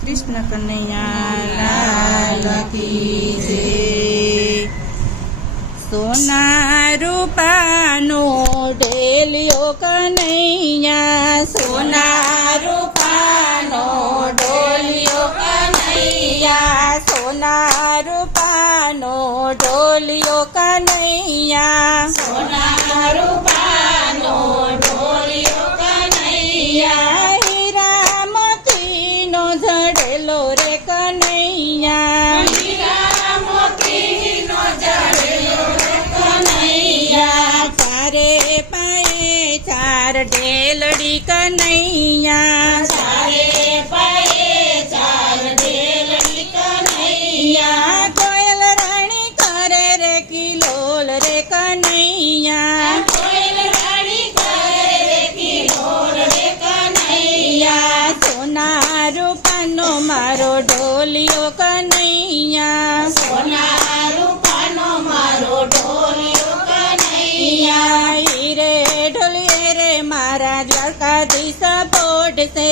કૃષ્ણ કનૈયા લાલ કી જય। સોના રૂપાનો ઢેલિયો કનૈયા, સોના રૂપાનો ઢોલિયો કનૈયા, સોના રૂપાનો ઢોલિયો કનૈયા, સોના રૂપાનો ઢોલિયો કનૈયા, હીરા મોતીનો જડેલો રે કનૈયા, હીરા મોતીનો જડેલો રે કનૈયા, ચારે પાયે ચાર ઢેલડી કનૈયા, ચારે પાયે ચાર ઢેલડી કનૈયા, કોયલ રાણી કરે રે કિલોલ રે કનૈયા, કોયલ રાણી કરે રે કિલોલ રે કનૈયા, સોના રૂપાનો મારો ઢોલિયો કનૈયા, સોના રૂપાનો મારો ઢોલિયો કનૈયા, હીરે ઢોલિયે રે મારા દ્વારકાધીશ પોઢશે,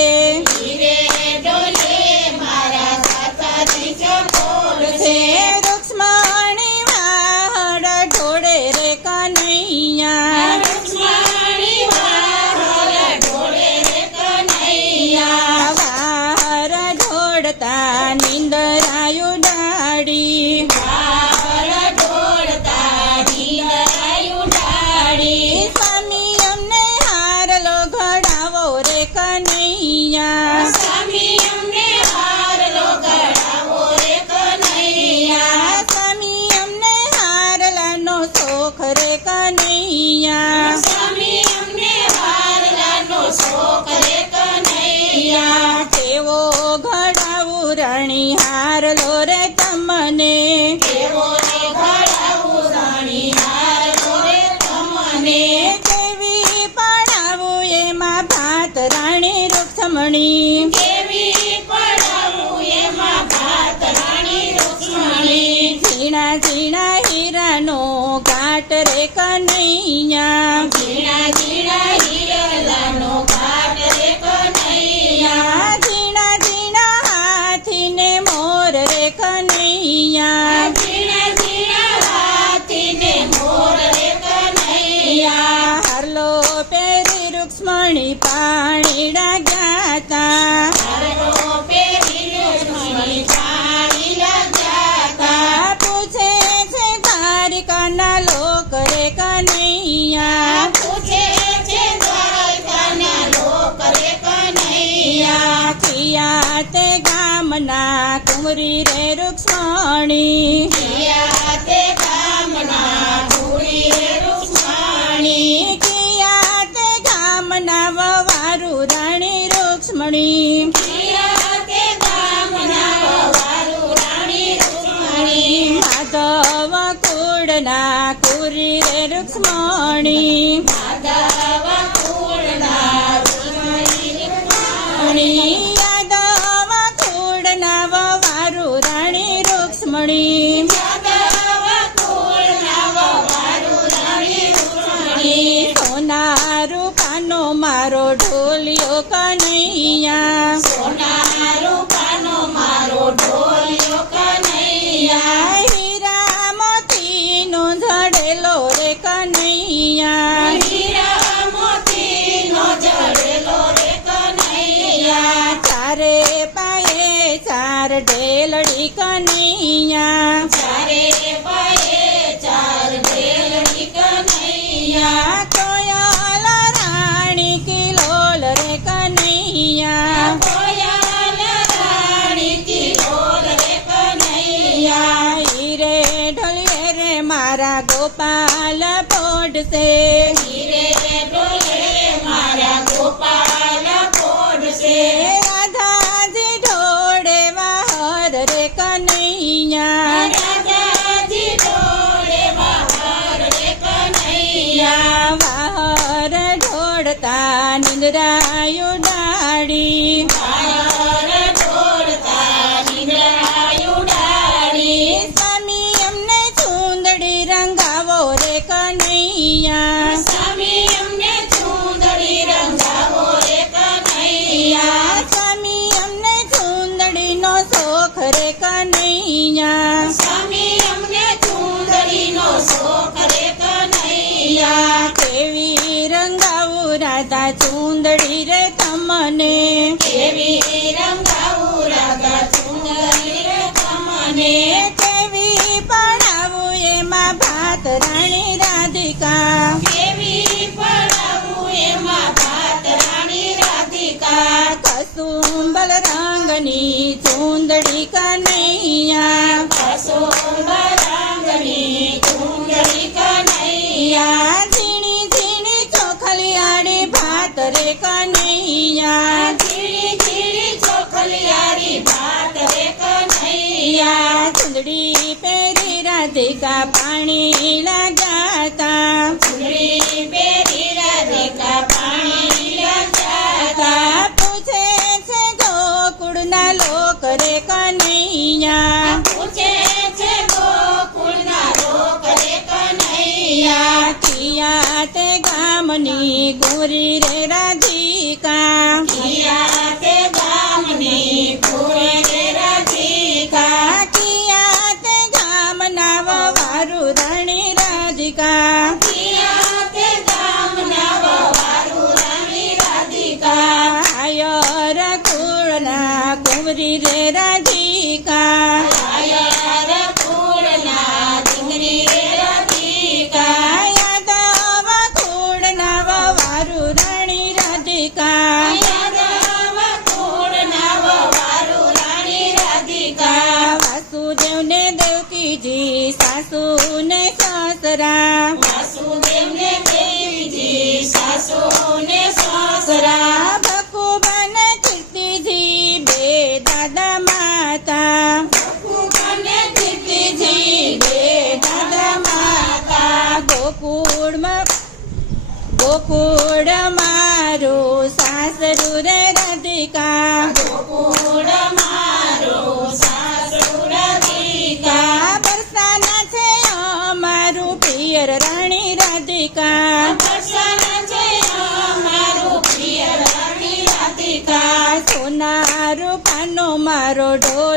હીરે ઢોલિયે મારા દ્વારકાધીશ પોઢશે, રૂક્ષ્મણી વાહડ ઢોળે રે કનૈયા, રૂક્ષ્મણી વાહડ ઢોળે રે કનૈયા, વાર ઢોળતા નિંદરાયુ ડાળી, વાર ઢોળતા નિંદરાયુ ડાળી, સ્વામી અમને હારલો ઘડાવો રે કનૈયા, સ્વામી અમને હારલો ઘડાવો રે કનૈયા, સ્વામી અમને હારલાનો શોખ રે કનૈયા, સ્વામી અમને હારલાનો શોખ રે કનૈયા, કેવો ઘડાવું રાણી હારલો રે તમને, કેવો ઘડાવું રાણી હારલો રે તમને, કેવી પડાવું એમાં ભાત રાણી રૂક્ષ્મણી, કેવી પડાવું એમાં ભાત રાણી રૂક્ષ્મણી, ઝીણા ઝીણા હીરાનો ઘાટ રે કનૈયા, ઝીણા ઝીણા હીરાનો ઘાટ રે કનૈયા, ઝીણા ઝીણા હાથીને મોર રે કનૈયા, ઝીણા ઝીણા હાથીને મોર રે કનૈયા, હારલો પેરી રૂક્ષ્મણી પાણીડા ગાતા, હારલો પેરી રૂક્ષ્મણી પાણીડા ગાતા, પૂછે છે દ્વારિકાના લોક રે કનૈયા, પૂછે છે દ્વારિકાના લોક રે કનૈયા, કિયા તે ગામના કુંવરી રે રૂક્ષ્મણી, કિયા તે ગામના કુંવરી રે રૂક્ષ્મણી, કિયા તે ગામના વવારુ રાણી રૂક્ષ્મણી, કિયા તે ગામના વવારુ રાણી રૂક્ષ્મણી, માધવ કુળના કુરી રે રૂક્ષ્મણી, માધવ કુળના કુરી રૂક્ષ્મણી, યાદવ કુળના વવારુ રાણી રૂક્ષ્મણી, યાદવ કુળના વવારુ રાણી રૂક્ષ્મણી, સોના રૂપાનો મારો ઢોલિયો કનૈયા, સોના રૂપાનો મારો ઢોલિયો કનૈયા, હીરા મોતીનો જડેલો રે કનૈયા, હીરા મોતીનો જડેલો રે કનૈયા, ચારે પાયે ચાર ઢેલડી કનૈયા, ચારે પાયે ચાર ઢેલડી કનૈયા, કોયલ રાણી કિલોલ રે કનૈયા, કોયલ રાણી કિલોલ રે કનૈયા, હીરે ઢોલિયે રે મારા ગોપાલ પોઢશે, હીરે ઢોલિયે મારા ગોપાલ પોઢશે, રાધાજી ઢોળે વાહર રે કનૈયા, રાધાજી ઢોળે વાહર રે કનૈયા, વાહર ઢોળતા નિંદરાયુ ડાળી, વાહર ઢોળતા નિંદરાયુ ડાળી, સ્વામી અમને ચૂંદડી રંગાવો રે કનૈયા, સ્વામી અમને ચૂંદડી રંગાવો રે કનૈયા, સ્વામી અમને ચૂંદડી રંગની ચૂંદડી કનૈયા રંગની ચૂંદડી કનૈયા ઝીણી ઝીણી ચોખલિયાળી ભાત રે કનૈયા ઝીણી ઝીણી ચોખલિયાળી ભાત રે કનૈયા ચૂંદડી પહેરી રાધિકા પાણી લગાતા ચૂંદડી પહેરી રાધિકા પાણી લગાતા પૂછે છે ગોકુળના લોક રે કનૈયા પૂછે છે ગોકુળના લોક રે કનૈયા કિયા તે ગામની ગોરી રે રાધિકા કિયા તે ગામની ગોરી રે રાધિકા કિયા તે ગામના વારું રાણી રાધિકા કિયા તે ગામના વવારું રાણી રાધિકા આયર કુળના કુંવરી રે રાધિકા આયર કુળના દીકરી રે રાધિકા યાદવ કુળના વારું રાણી રાધિકા યાદવ કુળના વવારું રાણી રાધિકા વાસુદેવને દેવકીજી સાસુ ને સસરા વાસુદેવને દેવીજી સાસુ ને સસરા ભકુબન કીર્તિજી બે દાદા માતા કુકને દીકરીજી બે દાદા માતા ગોકુળ મારું સાસરું રે રાધિકા ગોકુળ મારો સાસુ રાધિકા બરસાના છે અમારું પિયર રાણી રાધિકા દર્શન છે અમારું પ્રિય રાણી રાધિકા સોના રૂપાનો મારો ઢોલ